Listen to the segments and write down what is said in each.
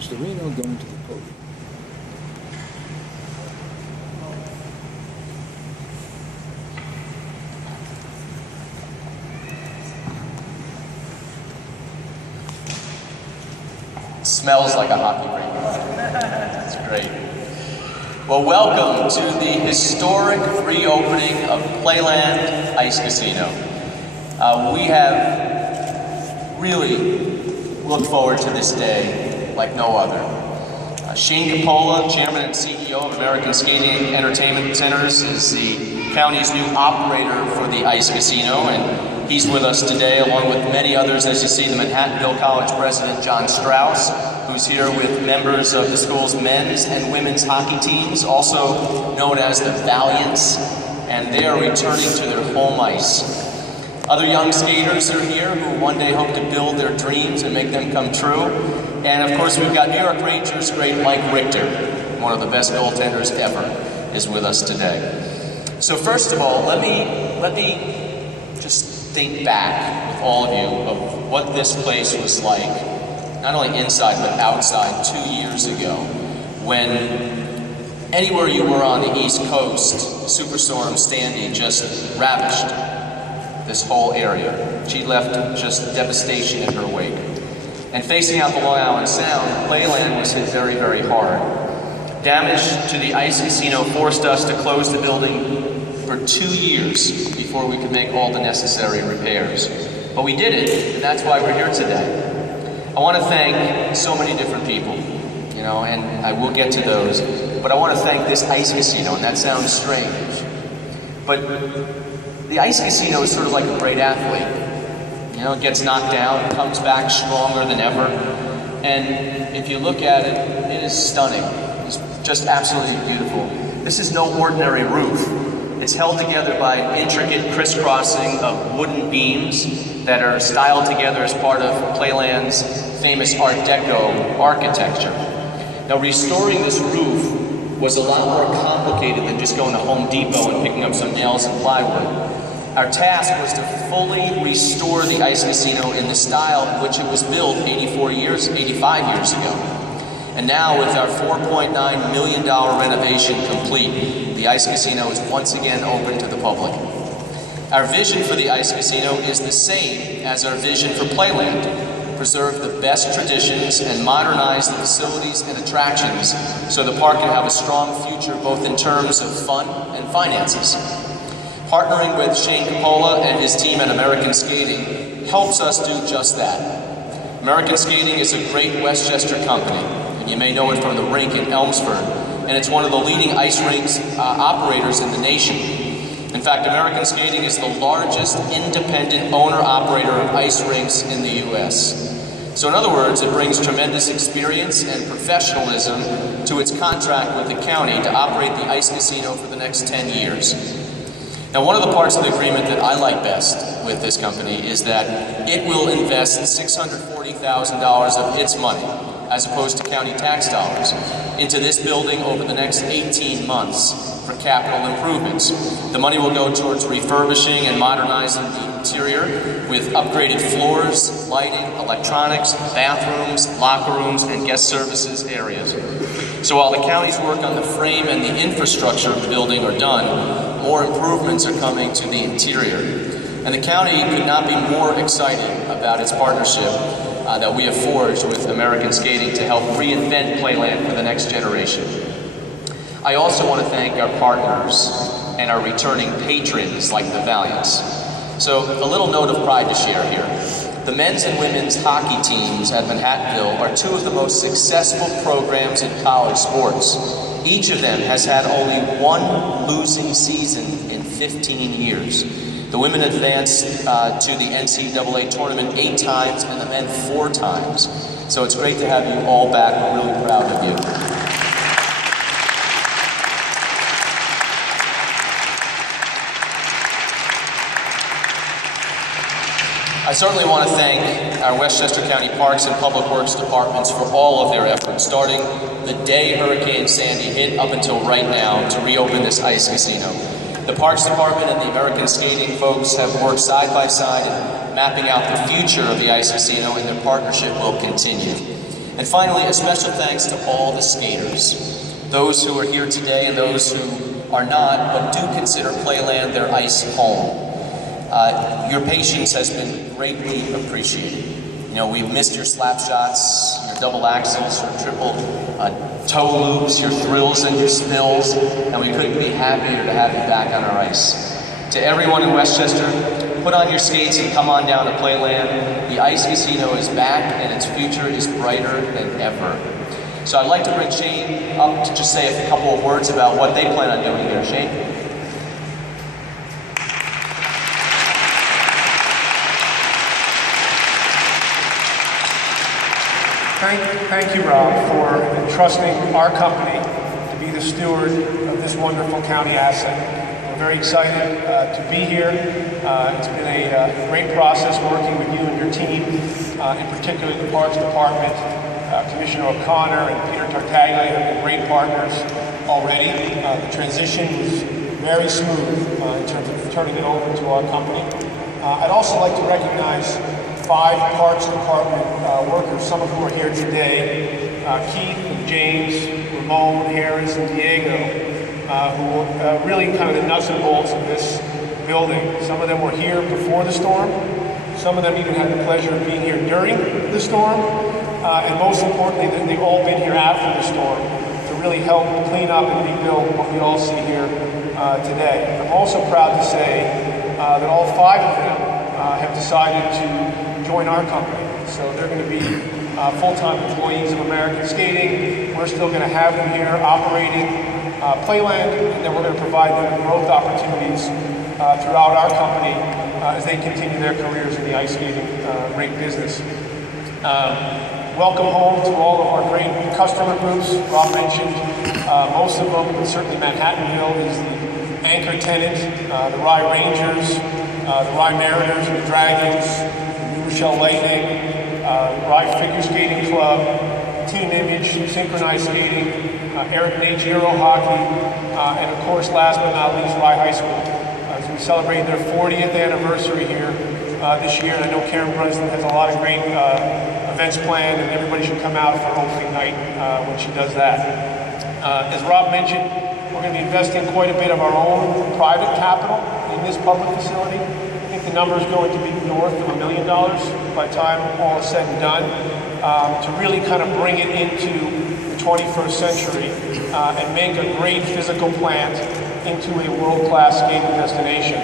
Watch the Reno going to the podium. Smells like a hockey rink. That's great. Well, welcome to the historic reopening of Playland Ice Casino. We have really looked forward to this day like no other. Shane Coppola, Chairman and CEO of American Skating Entertainment Centers, is the county's new operator for the Ice Casino, and he's with us today, along with many others. As you see, the Manhattanville College President, John Strauss, who's here with members of the school's men's and women's hockey teams, also known as the Valiants, and they are returning to their home ice. Other young skaters are here who one day hope to build their dreams and make them come true. And of course, we've got New York Rangers great Mike Richter, one of the best goaltenders ever, is with us today. So first of all, let me just think back with all of you of what this place was like, not only inside but outside 2 years ago, when anywhere you were on the East Coast, Superstorm Sandy just ravished this whole area. She left just devastation in her wake. And facing out the Long Island Sound, Playland was hit very, very hard. Damage to the Ice Casino forced us to close the building for 2 years before we could make all the necessary repairs. But we did it, and that's why we're here today. I want to thank so many different people, you know, and I will get to those, but I want to thank this Ice Casino, and that sounds strange. But the Ice Casino is sort of like a great athlete. You know, it gets knocked down, comes back stronger than ever. And if you look at it, it is stunning. It's just absolutely beautiful. This is no ordinary roof. It's held together by intricate crisscrossing of wooden beams that are styled together as part of Playland's famous Art Deco architecture. Now, restoring this roof was a lot more complicated than just going to Home Depot and picking up some nails and plywood. Our task was to fully restore the Ice Casino in the style in which it was built 85 years ago. And now, with our $4.9 million renovation complete, the Ice Casino is once again open to the public. Our vision for the Ice Casino is the same as our vision for Playland: preserve the best traditions and modernize the facilities and attractions so the park can have a strong future both in terms of fun and finances. Partnering with Shane Coppola and his team at American Skating helps us do just that. American Skating is a great Westchester company, and you may know it from the rink in Elmsford, and it's one of the leading ice rinks operators in the nation. In fact, American Skating is the largest independent owner-operator of ice rinks in the U.S. So in other words, it brings tremendous experience and professionalism to its contract with the county to operate the Ice Casino for the next 10 years. Now, one of the parts of the agreement that I like best with this company is that it will invest $640,000 of its money, as opposed to county tax dollars, into this building over the next 18 months for capital improvements. The money will go towards refurbishing and modernizing the interior with upgraded floors, lighting, electronics, bathrooms, locker rooms, and guest services areas. So while the county's work on the frame and the infrastructure of the building are done, more improvements are coming to the interior. And the county could not be more excited about its partnership that we have forged with American Skating to help reinvent Playland for the next generation. I also want to thank our partners and our returning patrons like the Valiants. So a little note of pride to share here. The men's and women's hockey teams at Manhattanville are two of the most successful programs in college sports. Each of them has had only one losing season in 15 years. The women advanced to the NCAA tournament 8 times and the men 4 times. So it's great to have you all back. We're really proud of you. I certainly want to thank our Westchester County Parks and Public Works departments for all of their efforts, starting the day Hurricane Sandy hit up until right now to reopen this ice casino. The Parks Department and the American Skating folks have worked side by side in mapping out the future of the ice casino, and their partnership will continue. And finally, a special thanks to all the skaters, those who are here today and those who are not, but do consider Playland their ice home. Your patience has been greatly appreciated. You know, we've missed your slap shots, your double axels, your triple toe loops, your thrills and your spills, and we couldn't be happier to have you back on our ice. To everyone in Westchester, put on your skates and come on down to Playland. The Ice Casino is back and its future is brighter than ever. So I'd like to bring Shane up to just say a couple of words about what they plan on doing here. Shane? Thank you, Rob, for entrusting our company to be the steward of this wonderful county asset. We're very excited to be here. It's been a great process working with you and your team, in particular the Parks Department. Commissioner O'Connor and Peter Tartaglia have been great partners already. The transition was very smooth in terms of turning it over to our company. I'd also like to recognize 5 Parks Department workers, some of whom are here today, Keith and James, Ramon, Harris, and Diego, who really kind of the nuts and bolts of this building. Some of them were here before the storm. Some of them even had the pleasure of being here during the storm. And most importantly, they've all been here after the storm to really help clean up and rebuild what we all see here today. I'm also proud to say that all 5 of them have decided to join our company. So they're going to be full-time employees of American Skating. We're still going to have them here operating Playland, and then we're going to provide them with growth opportunities throughout our company as they continue their careers in the ice skating rink business. Welcome home to all of our great customer groups. Rob mentioned most of them, but certainly Manhattanville is the anchor tenant, the Rye Rangers, the Rye Mariners, the Dragons, Rochelle Lightning, Rye Figure Skating Club, Team Image, Synchronized Skating, Eric Nage Euro Hockey, and of course, last but not least, Rye High School. As we celebrate their 40th anniversary here this year, and I know Karen Brunson has a lot of great events planned, and everybody should come out for opening night when she does that. As Rob mentioned, we're going to be investing quite a bit of our own private capital in this public facility. I think the number is going to be north of $1 million by the time all is said and done, to really kind of bring it into the 21st century and make a great physical plant into a world-class skating destination.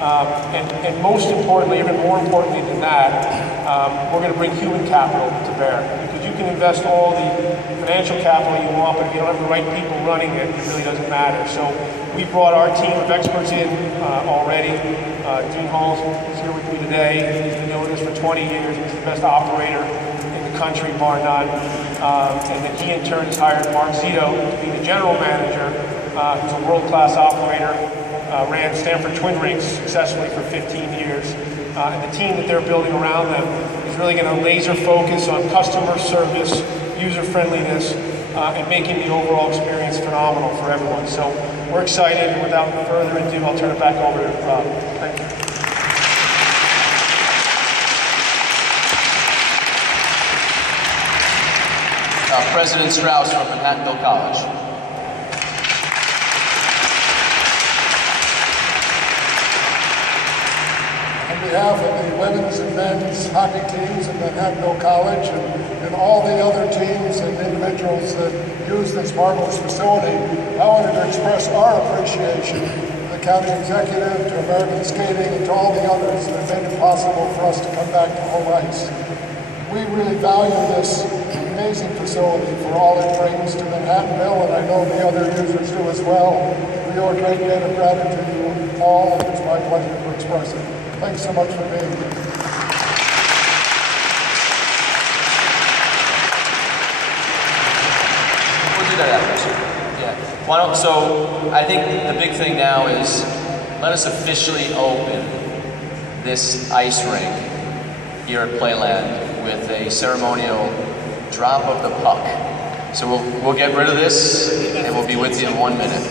And most importantly, even more importantly than that, we're going to bring human capital to bear. Because you can invest all the financial capital you want, but if you don't have the right people running it, it really doesn't matter. So we brought our team of experts in already. Dean Hall is here with me today. He's been doing this for 20 years. He's the best operator in the country, bar none. And then he in turn has hired Mark Zito to be the general manager, who's a world-class operator. Ran Stanford Twin Rinks successfully for 15 years. And the team that they're building around them is really going to laser focus on customer service, user-friendliness, and making the overall experience phenomenal for everyone. So we're excited, and without further ado, I'll turn it back over to Rob. Thank you. President Strauss from Manhattanville College. On behalf of the women's and men's hockey teams at Manhattanville College and all the other teams and individuals that use this marvelous facility, I wanted to express our appreciation to the county executive, to American Skating, and to all the others that made it possible for us to come back to home ice. We really value this amazing facility for all it brings to Manhattanville, and I know the other users do as well. We owe a great debt of gratitude to all, and it's my pleasure to express it. Thanks so much for being here. We'll do that after. Yeah. Why don't, so I think the big thing now is let us officially open this ice rink here at Playland with a ceremonial drop of the puck. So we'll get rid of this and we'll be with you in 1 minute.